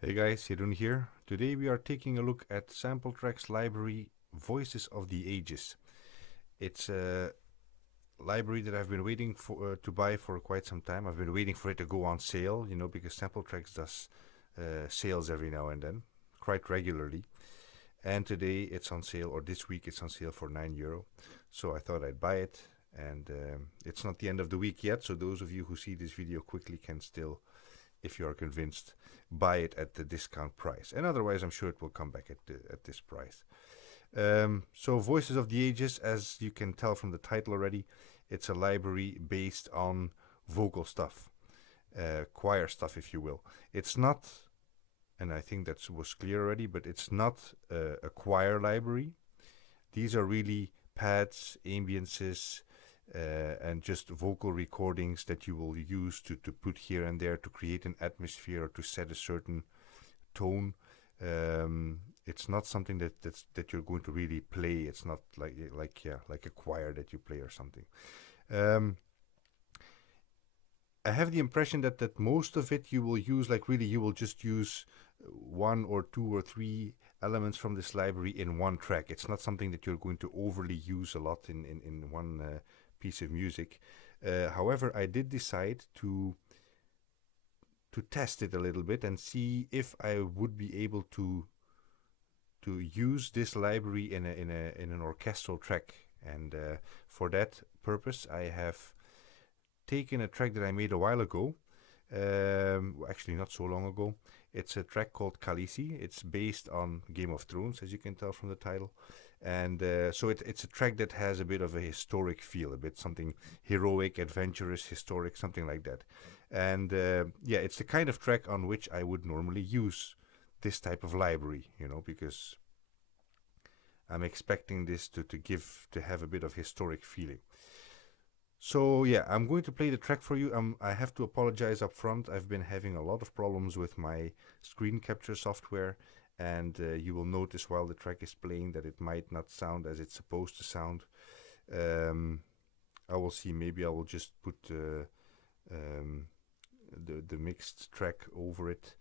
Hey guys, Hirun here. Today we are taking a look at SampleTraxx library Voices of the Ages. It's a library that I've been waiting for to buy for quite some time. I've been waiting for it to go on sale, because SampleTraxx does sales every now and then, quite regularly. And today it's on sale, or this week it's on sale for €9. So I thought I'd buy it, and it's not the end of the week yet, so those of you who see this video quickly can still, if you are convinced, buy it at the discount price, and otherwise I'm sure it will come back at this price. So Voices of the Ages, as you can tell from the title already, it's a library based on vocal stuff, choir stuff, if you will. It's not, and I think that was clear already, but it's not a choir library. These are really pads, ambiances, and just vocal recordings that you will use to put here and there to create an atmosphere or to set a certain tone. It's not something that you're going to really play. It's not like a choir that you play or something. I have the impression that most of it you will use, you will just use one or two or three elements from this library in one track. It's not something that you're going to overly use a lot in one piece of music. However, I did decide to test it a little bit and see if I would be able to use this library in an orchestral track. And for that purpose, I have taken a track that I made a while ago, actually not so long ago. It's a track called Khaleesi. It's based on Game of Thrones, as you can tell from the title. And so it's a track that has a bit of a historic feel, a bit something heroic, adventurous, historic, something like that. And it's the kind of track on which I would normally use this type of library, because I'm expecting this to have a bit of historic feeling. So yeah, I'm going to play the track for you. I have to apologize up front. I've been having a lot of problems with my screen capture software, and you will notice while the track is playing that it might not sound as it's supposed to sound. I will see. Maybe I will just put the mixed track over it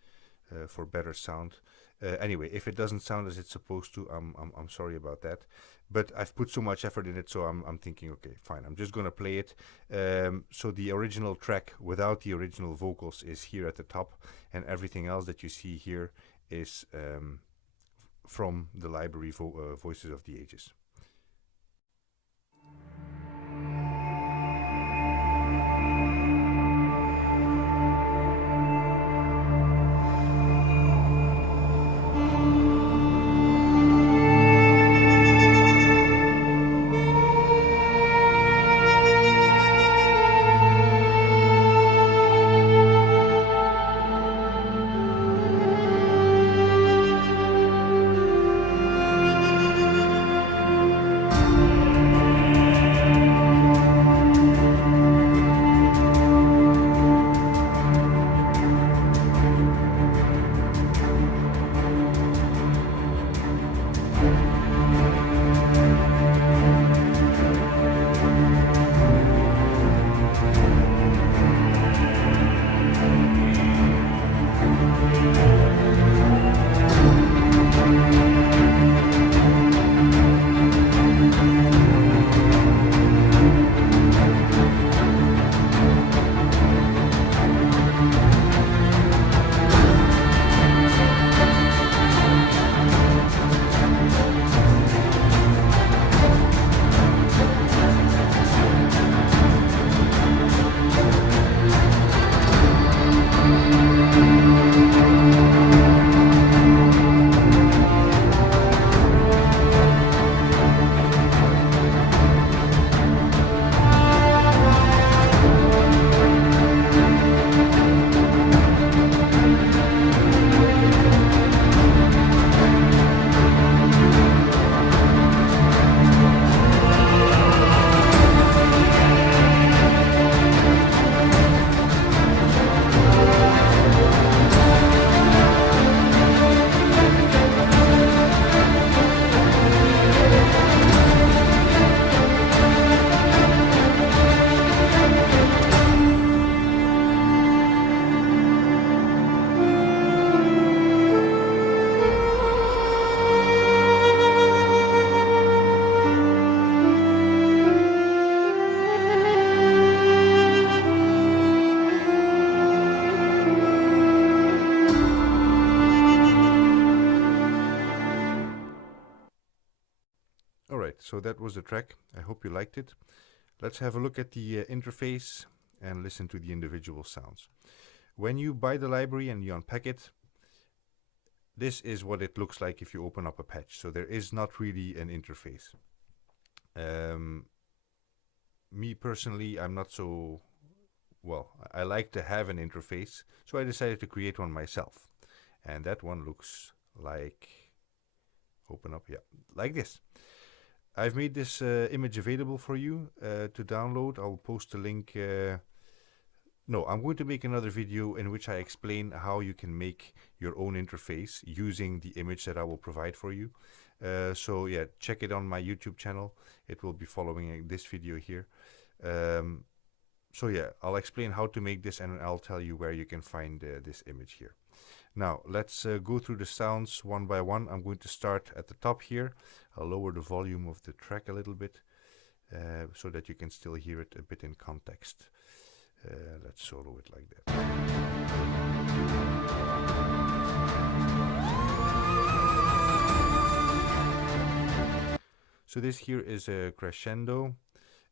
for better sound. Anyway, if it doesn't sound as it's supposed to, I'm sorry about that. But I've put so much effort in it, so I'm thinking, okay, fine, I'm just gonna play it. So the original track without the original vocals is here at the top, and everything else that you see here is from the library Voices of the Ages. so that was the track. I hope you liked it. Let's have a look at the interface and listen to the individual sounds. When you buy the library and you unpack it, this is what it looks like if you open up a patch. So there is not really an interface. Me personally, I'm not so, well, I like to have an interface, so I decided to create one myself. And that one looks like, open up, yeah, like this. I've made this image available for you to download. I'll post a link. No, I'm going to make another video in which I explain how you can make your own interface using the image that I will provide for you. So yeah, check it on my YouTube channel. It will be following this video here. So yeah, I'll explain how to make this and I'll tell you where you can find this image here. Now let's go through the sounds one by one. I'm going to start at the top here. I'll lower the volume of the track a little bit so that you can still hear it a bit in context. Let's solo it like that. So this here is a crescendo,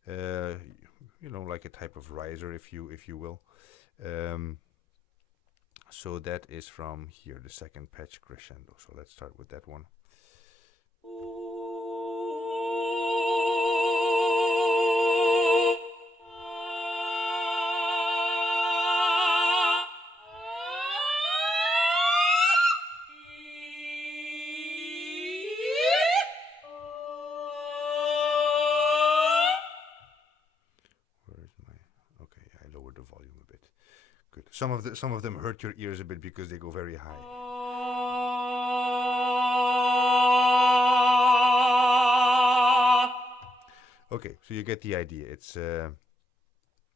you know, like a type of riser, if you will. So that is from here, the second patch, crescendo. So let's start with that one. Some of them hurt your ears a bit because they go very high. Okay, so you get the idea. It's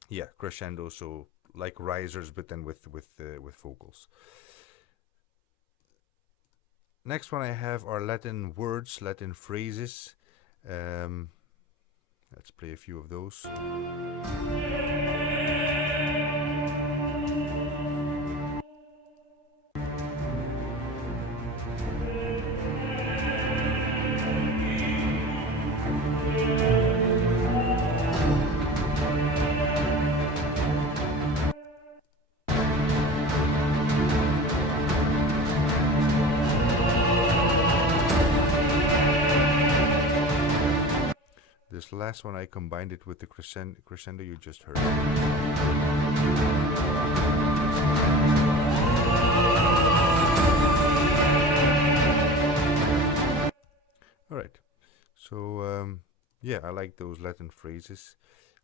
yeah, crescendo, so like risers, but then with vocals. Next one I have are Latin words, Latin phrases. Let's play a few of those. This last one I combined it with the crescendo you just heard. All right, so yeah, I like those Latin phrases.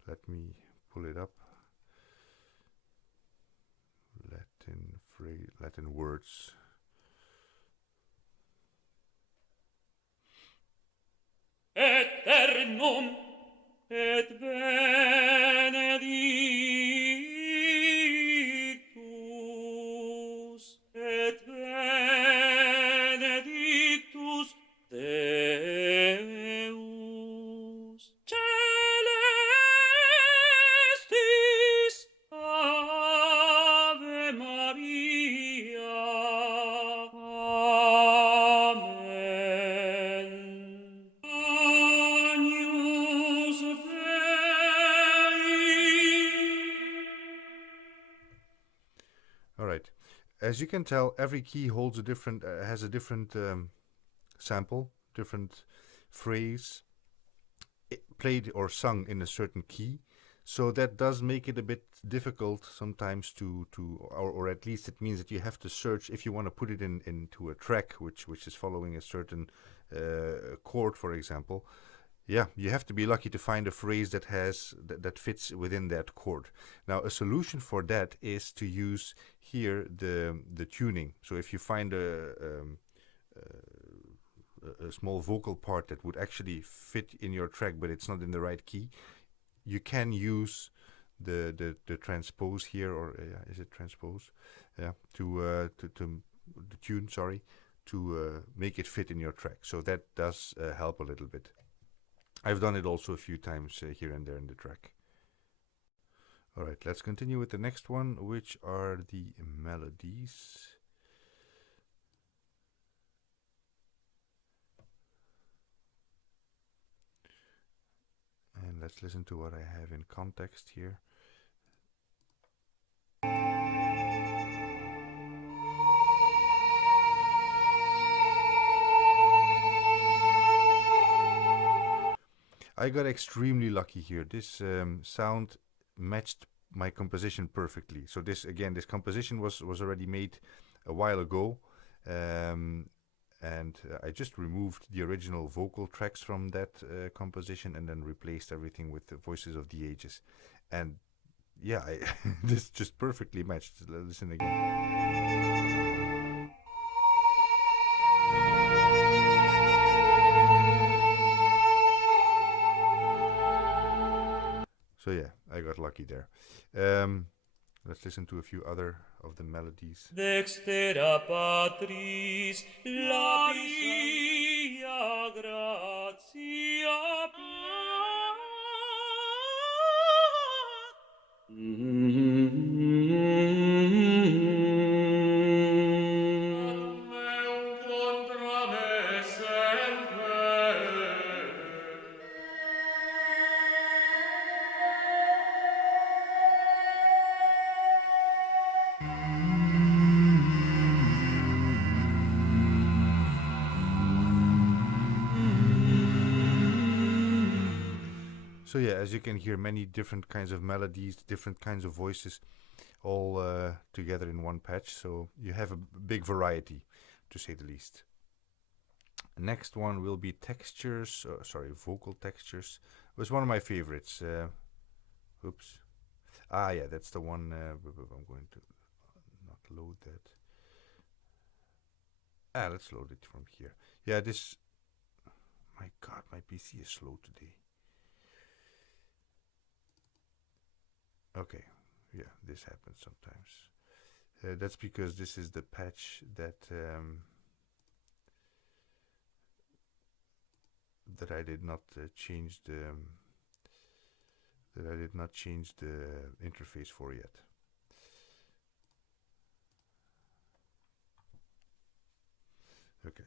Let me pull it up. Latin words. Eternum et benedictus Deus celestis Ave Maria. All right. As you can tell, every key holds a different, has a different sample, different phrase, played or sung in a certain key. So that does make it a bit difficult sometimes or at least it means that you have to search if you want to put it into a track which is following a certain chord, for example. Yeah, you have to be lucky to find a phrase that that fits within that chord. Now, a solution for that is to use here the tuning. So if you find a small vocal part that would actually fit in your track, but it's not in the right key, you can use the transpose here, or is it transpose? Yeah, to the tune. Sorry, to make it fit in your track. So that does help a little bit. I've done it also a few times here and there in the track. All right, let's continue with the next one, which are the melodies. Let's listen to what I have in context here. I got extremely lucky here. This sound matched my composition perfectly. So this composition was already made a while ago, and I just removed the original vocal tracks from that composition and then replaced everything with the Voices of the Ages. And yeah, this just perfectly matched. Listen again. So yeah, I got lucky there. Let's listen to a few other of the melodies. Dextera Patris labia gratia So yeah, as you can hear, many different kinds of melodies, different kinds of voices, all together in one patch. So you have a big variety, to say the least. Next one will be textures. Vocal textures. It was one of my favorites. Oops. Ah, yeah, that's the one. I'm going to not load that. Let's load it from here. Yeah, this. My God, my PC is slow today. Okay, yeah, this happens sometimes. That's because this is the patch that that I did not change the interface for yet. Okay.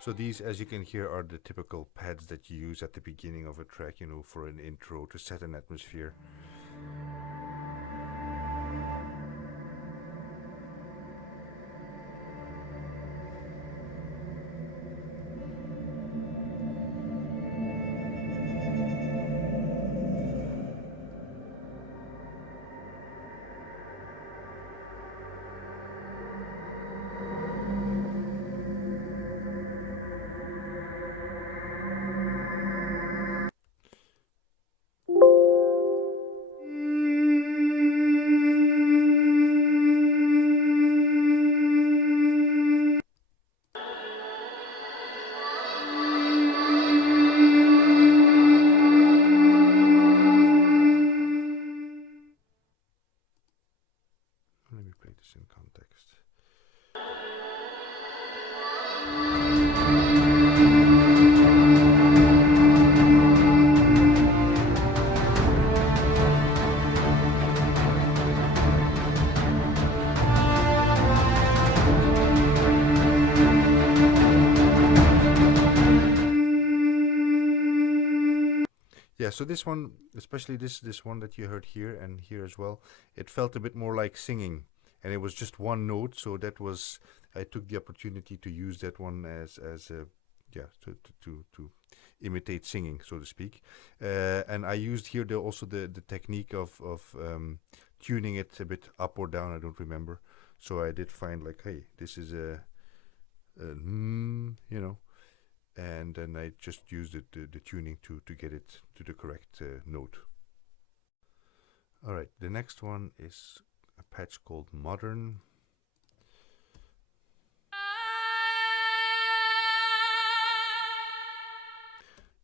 So these, as you can hear, are the typical pads that you use at the beginning of a track, you know, for an intro to set an atmosphere. Let me play this in context. Yeah, so this one, especially this one that you heard here and here as well, it felt a bit more like singing, and it was just one note. So that was, I took the opportunity to use that one as a, yeah, to imitate singing, so to speak. And I used here also the technique of tuning it a bit up or down. I don't remember. So I did find like, hey, this is a you know, and then I just use the tuning to get it to the correct note. All right, the next one is a patch called Modern.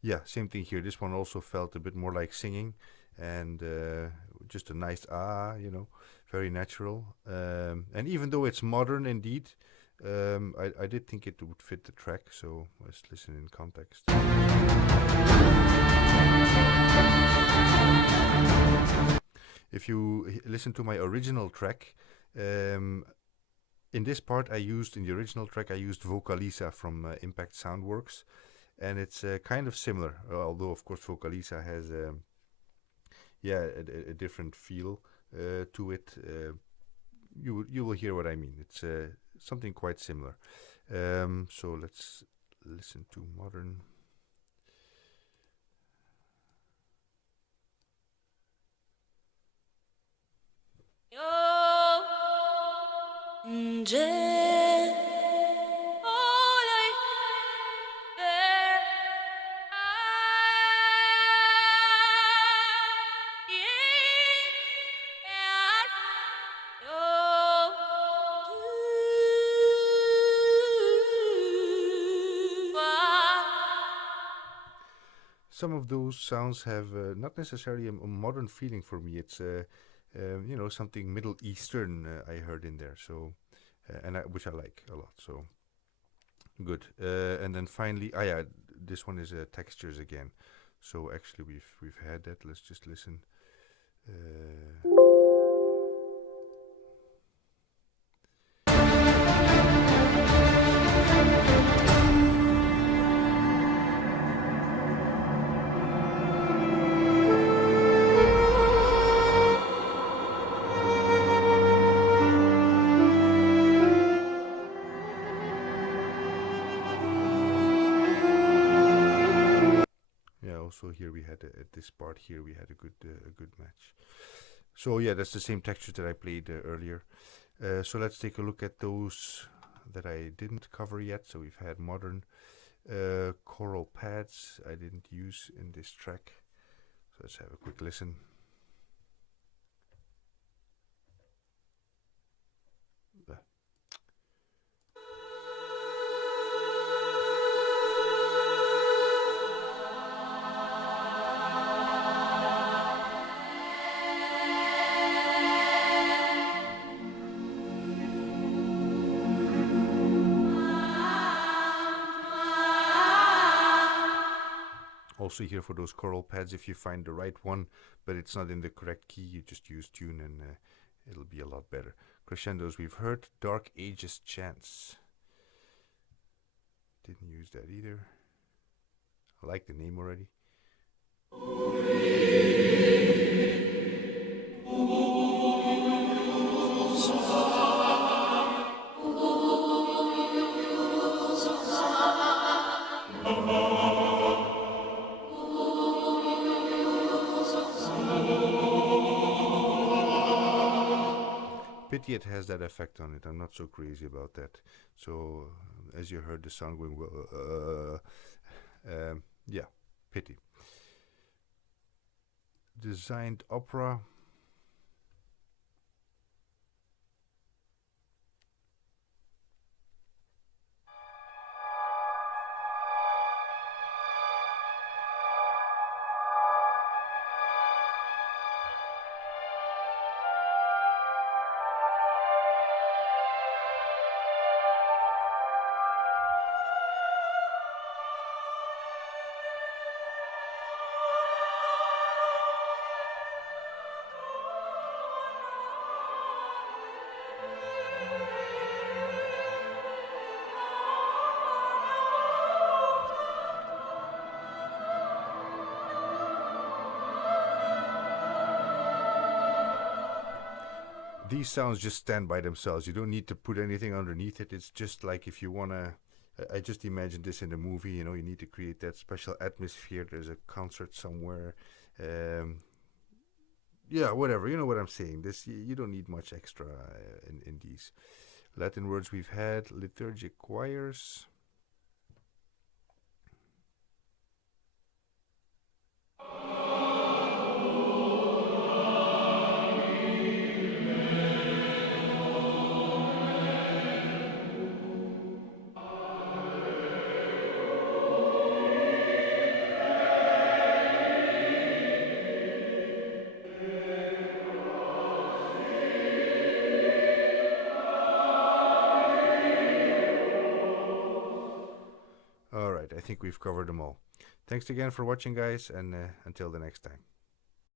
Yeah, same thing here. This one also felt a bit more like singing, and just a nice very natural. And even though it's modern indeed, I did think it would fit the track, so let's listen in context. If you listen to my original track, in this part in the original track I used Vocalisa from Impact Soundworks, and it's kind of similar, although of course Vocalisa has a different feel to it. You will hear what I mean. It's something quite similar. So let's listen to Modern. Some of those sounds have not necessarily a modern feeling for me. It's something Middle Eastern I heard in there. So which I like a lot. So good. And then finally, this one is textures again. So actually, we've had that. Let's just listen. Yeah, also here we had at this part here we had a good match. So yeah, that's the same texture that I played earlier. So let's take a look at those that I didn't cover yet. So we've had modern choral pads I didn't use in this track. So let's have a quick listen. Also here for those choral pads, if you find the right one but it's not in the correct key, you just use tune and it'll be a lot better. Crescendos we've heard. Dark Ages Chants, didn't use that either. I like the name already. Pity it has that effect on it. I'm not so crazy about that. So as you heard the sound going yeah, pity. Designed Opera. These sounds just stand by themselves. You don't need to put anything underneath it. It's just like if you want to. I just imagine this in a movie. You need to create that special atmosphere. There's a concert somewhere. Yeah, whatever. You know what I'm saying. This you don't need much extra in these. Latin words we've had, liturgic choirs. Alright, I think we've covered them all. Thanks again for watching, guys, and until the next time.